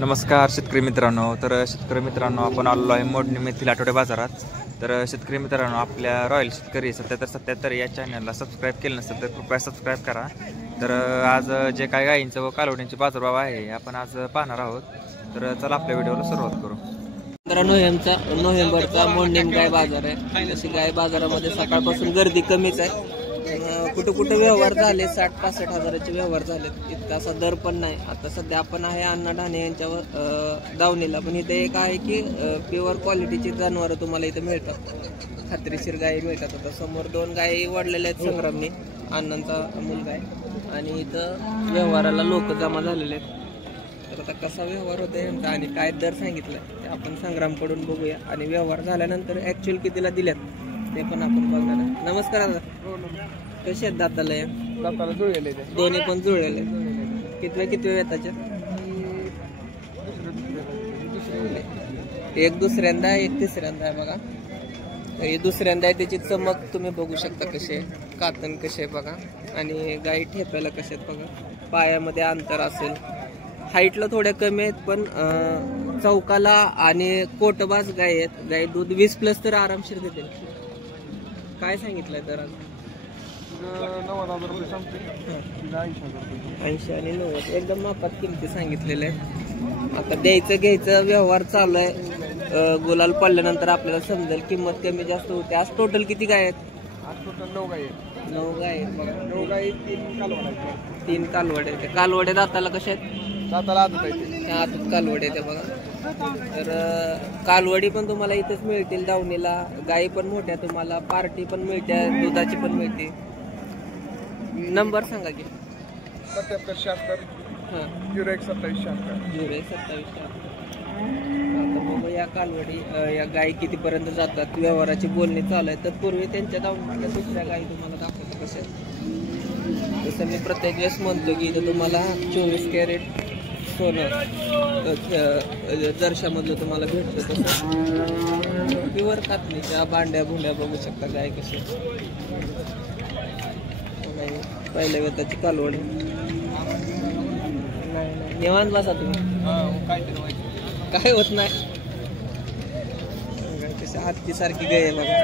नमस्कार शेतकरी मित्रांनो. तर शेतकरी मित्रांनो, आपण आलेलो आहे मोडणी मेथील आठवडे बाजारात. तर शेतकरी मित्रांनो, आपल्या रॉयल शेतकरी 7777 या चॅनलला सबस्क्राईब केलं नसेल तर कृपया सबस्क्राईब करा. तर आज जे काय गायींचं व कालवडींचे बाजारभाव आहे आपण आज पाहणार आहोत. तर चला आपल्या व्हिडिओला सुरुवात करू. 15 नोव्हेंबरचा मोडणी गाय बाजार आहे. तशी गाय बाजारामध्ये सकाळपासून गर्दी कमीच आहे. कुठं कुठं व्यवहार झाले, 60-65 हजाराचे व्यवहार झालेत. इतका असा दर पण नाही. आता सध्या आपण आहे अण्णा ढाणे यांच्यावर दावणीला, पण इथे एक आहे की प्युअर क्वालिटीची जनावरं तुम्हाला इथं मिळतात, खात्रीशीर गायी मिळतात. आता समोर 2 गायी वाढलेल्या आहेत. संग्रामने अण्णांचा मुलगा आहे आणि इथं व्यवहाराला लोक जमा झालेले आहेत. तर आता कसा व्यवहार होता यांचा आणि काय दर सांगितलाय ते आपण संग्रामकडून बघूया आणि व्यवहार झाल्यानंतर ऍक्च्युअल कितीला दिल्यात ते पण आपण बघणार आहे. नमस्कार दादा, कसे आहेत दाताला? या दाताला जुळलेले दोन्ही पण जुळलेले. कितव्या वेताच्या? एक दुसऱ्यांदा एक तिसऱ्यांदा आहे बघा. हे दुसऱ्यांदा आहे, त्याची चमक तुम्ही बघू शकता कशी आहे, कातन कशी आहे बघा. आणि गाई ठेपायला कसे आहेत बघा. पायामध्ये अंतर असेल, हाईटला थोड्या कमी आहेत पण चौकाला आणि कोटबाज गाय आहेत. गाय दूध 20+ तर आरामशीर देते. काय सांगितलंय तर? 90,000 रुपये सांगते. 80 आणि 90 एकदम मापात किमती सांगितलेल्या आहेत. आता द्यायचं घ्यायचं व्यवहार चालू आहे. गुलाल पडल्यानंतर आपल्याला समजेल किंमत कमी जास्त होते. आज टोटल किती गाय आहेत? आज टोटल 9 गाय आहेत. 9 गाय आहेत बघा. 9 गाय, 3 कालवड आहेत. 3 कालवडे आहेत. कालवडे दाताला कशा आहेत? दाताला आदत आहे. त्या आतच कालवडे आहेत बघा. तर कालवडी पण तुम्हाला इथेच मिळतील दावणीला. गाई पण मोठ्या, तुम्हाला पार्टी पण मिळते, दुधाची पण मिळते. नंबर सांगा की. 7776 हां 012776. 2776. आता बघू या कालवडी या गाई कितीपर्यंत जातात. व्यवहाराची बोलणी चालू आहे. तत्पूर्वी त्यांच्या दावणीच्या दुसऱ्या गाई तुम्हाला दाखवतो कशा आहेत. जसं मी प्रत्येक वेळेस म्हणतो की इथं तुम्हाला 24 कॅरेट सोनं दर्शामधलं तुम्हाला भेटतं. तसं प्युअर कातणीच्या बांड्या भुंड्या बघू शकता गाय कशी. पहिल्या वेताची कालवड. नाही निवांत बसा तुम्ही, काय होत नाही. हत्ती सारखी गाय आहे बघा.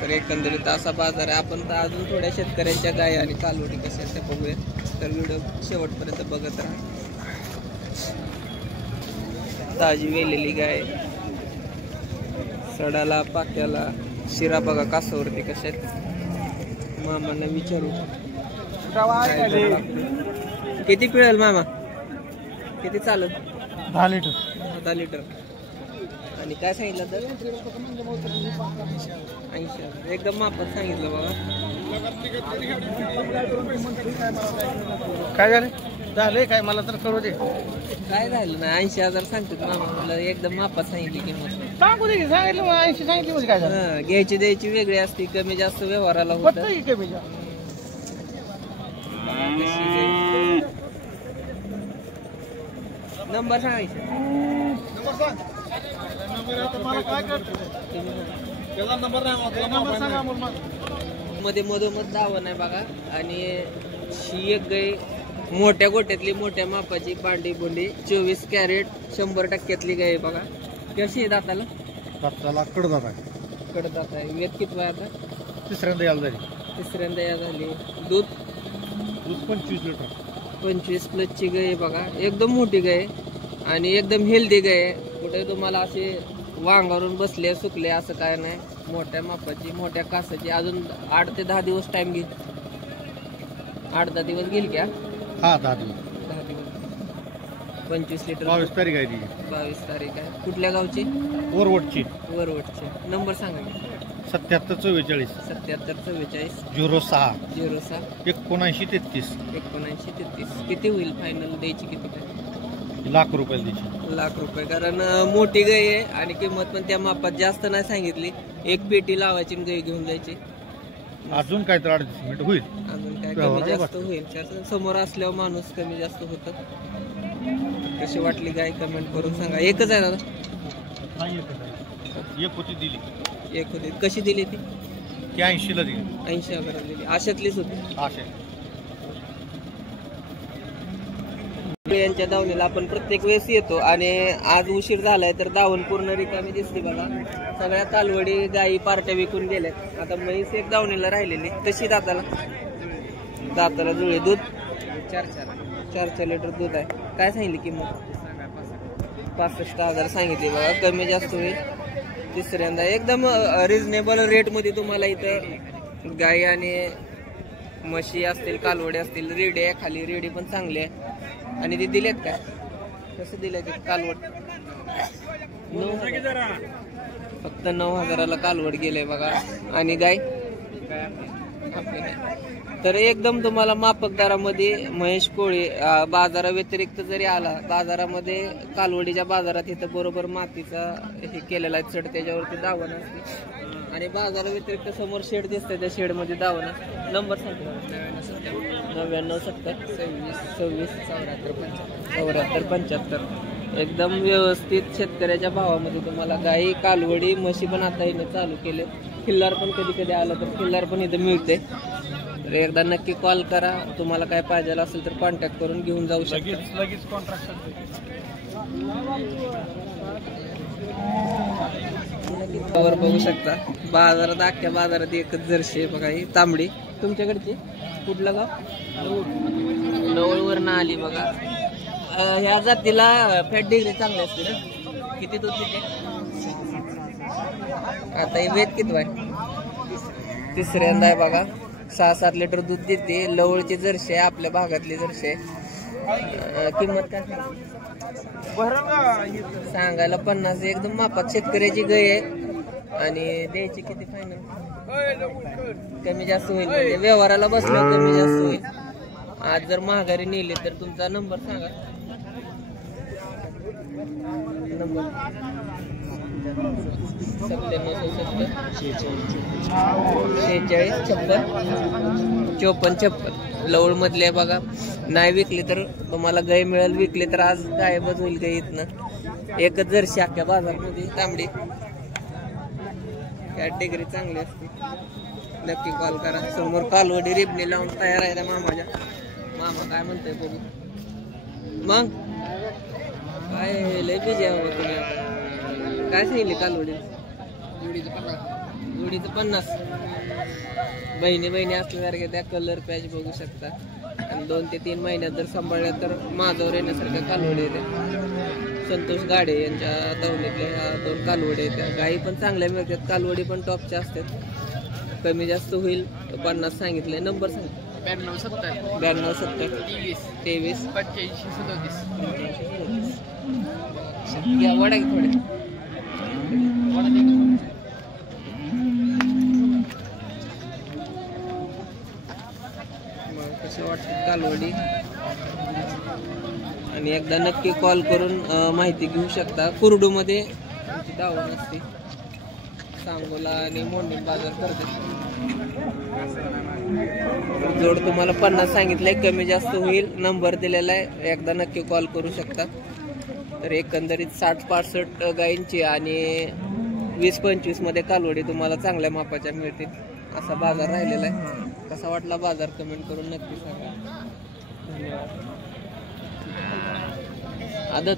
तर एकंदरीत असा बाजार आहे. आपण तर अजून थोड्या शेतकऱ्यांच्या गाय आणि कालवडी कशा आहेत ते बघूया. तर व्हिडिओ शेवटपर्यंत बघत राहा. ताजी वेलेली गाय, सडाला पाक्याला शिरा बघा कासावरती कशा आहेत. मामांना विचारू किती पिळेल मामा, किती चालत? 10 लिटर. 10 लिटर. आणि काय सांगितलं तर? 80. एकदम मापात सांगितलं बघा. काय झाले काय मला तर करू दे. काय झालं ना, 80,000 सांगतात मामा. मला एकदम मापात सांगितली किंमत. सांगू दे, सांगितलं 80 सांगितली म्हणजे काय झालं. घ्यायची द्यायची वेगळी असते, कमी जास्त व्यवहाराला होत. कमी नंबर सांगायचे. मध्ये मधोमध दावण आहे बघा. आणि शी एक गाय मोठ्या गोट्यातली, मोठ्या मापाची पांडी बोंडी 24 कॅरेट 100% गाय आहे बघा. कशी आहे दाताला? दाताला कडदात आहे. कडदात आहे. वेत किती आहे आता? तिसऱ्यांदा यायला झाली. तिसऱ्यांदा या झाली. दूध 25 लिटर. 25+ ची गाय आहे बघा. एकदम मोठी गाय आणि एकदम हेल्दी गाय आहे. कुठे तुम्हाला असे वांगावरून बसले सुकले असं काय नाही. मोठ्या मापाची, मोठ्या कासाची. अजून 8 ते 10 दिवस टाइम घेईल. 8-10 दिवस घेईल का? हा 10 दिवस. 10 दिवस. 25 लिटर. 22 तारीख आहे ती. 22 तारीख आहे. कुठल्या गावची? वरवटची. वरवटची. नंबर सांगा. 7744 7744 06 06 7933. 7933. किती होईल फायनल? द्यायची किती काय? लाख रुपये द्यायची. लाख रुपये. कारण मोठी गाय आहे आणि किंमत पण त्या मापात जास्त नाही सांगितली. एक पेटी लावायची गाय घेऊन जायची. अजून काय तर ऍडजस्टमेंट होईल. अजून काय कमी जास्त होईल. समोर असल्यावर माणूस कमी जास्त होत. कशी वाटली गाय कमेंट करून सांगा. एकच आहे दादा? एक होती दिली. एक होती. कशी दिली ती? 80ला दिली. 80,000 दिली. अशातलीच होती. असे यांच्या दावणीला आपण प्रत्येक वेळेस येतो आणि आज उशीर झालाय तर दावण पूर्ण रिकामी दिसते बघा. सगळ्या कालवडी गायी पार्ट्या विकून गेल्यात. आता म्हैस एक दावणीला राहिलेली. कशी दाताला जुळे दूध 4 लिटर दूध आहे. काय सांगितली किंमत? 65,000 सांगितली बघा. कमी जास्त होईल. तिसऱ्यांदा एकदम रिजनेबल रेट मध्ये तुम्हाला इथं गाई आणि म्हशी असतील, कालवडे असतील. रेडी आहे खाली, रेडी पण चांगली आहे. आणि ते दिलेत काय? कसं दिले ते कालवड? 9,000. फक्त 9,000ला कालवड गेलंय बघा. आणि गाय तर एकदम तुम्हाला माफक दरामध्ये महेश कोळी बाजाराव्यतिरिक्त जरी आला, बाजारामध्ये कालवडीच्या बाजारात इथं बरोबर मातीचा हे केलेला आहे चढ, त्याच्यावरती दावण असते. आणि बाजाराव्यतिरिक्त समोर शेड दिसतंय, त्या शेडमध्ये दावण असते. नंबर सांगतो 9970 26 74 75. एकदम व्यवस्थित शेतकऱ्याच्या भावामध्ये तुम्हाला गाई, कालवडी, म्हशी पण आता इथं चालू केले. खिल्लार पण कधी कधी आलं तर खिल्लार पण इथं मिळते. तर एकदा नक्की कॉल करा. तुम्हाला काय पाहिजे असेल तर कॉन्टॅक्ट करून घेऊन जाऊ शकता. लगेच कॉन्ट्रॅक्ट. बघू शकता बाजारात, अख्ख्या बाजारात एकच जर्सी आहे बघा. ही तांबडी तुमच्याकडची कुठलं गाव? नवळवरनं आली बघा. ह्या जातीला फॅट डिग्री चांगली असते ना. किती दूध देते आता? हे वेद किती आहे? तिसऱ्यांदा आहे बघा. 6-7 लिटर दूध देते. लवळची जर्सी आहे, आपल्या भागातली जर्सी आहे. किंमत काय सांगायला 50. एकदम मापात शेतकऱ्याची गाय आहे. आणि द्यायची किती फायनल? कमी जास्त होईल, म्हणजे व्यवहाराला बसलं कमी जास्त होईल. आज जर महागारी नेली तर तुमचा नंबर सांगा. नंबर 9770 46 56 54 लवळ मधले बघा. नाही विकली तर तुम्हाला गाय मिळेल, विकली तर आज गायबच होईल गाय इथनं. एकच जर्सी अख्ख्या बाजारमध्ये तांबडी. कॅटेगरी चांगली असते. नक्की कॉल करा. समोर कालवडी रिबणी लावून तयार आहे मामाच्या. मामा काय म्हणतोय बघू. मग काय लय बिजी आहे तुम्ही. काय सांगितले कालवडी? जोडीचं 50. बहिणी असल्यासारखे त्या कलर पॅच बघू शकता. आणि 2 ते 3 महिन्यात जर सांभाळल्या तर माझ्यावर येण्यासारख्या कालवडी येते. संतोष गाडे यांच्या दावणीतल्या 2 कालवडी आहेत. गाई पण चांगल्या मिळतात, कालवडी पण टॉपच्या असतात. कमी जास्त होईल. 50 सांगितले. नंबर सांग. 9270 23 85 37. वडा की थोडे कसे वाटते कालवडी. आणि एकदा नक्की कॉल करून माहिती घेऊ शकता. कुरडू मध्ये आमची दावण असते. सांगोला आणि मोंडीन बाजार करते. जोड तुम्हाला 50 सांगितलंय. कमी जास्त होईल. नंबर दिलेला आहे, एकदा नक्की कॉल करू शकता. तर एकंदरीत 60-65 गायींची आणि 20-25 मध्ये कालवडी तुम्हाला चांगल्या मापाच्या मिळतील. असा बाजार राहिलेला आहे. कसा वाटला बाजार कमेंट करून नक्की सांगा. धन्यवाद. आदत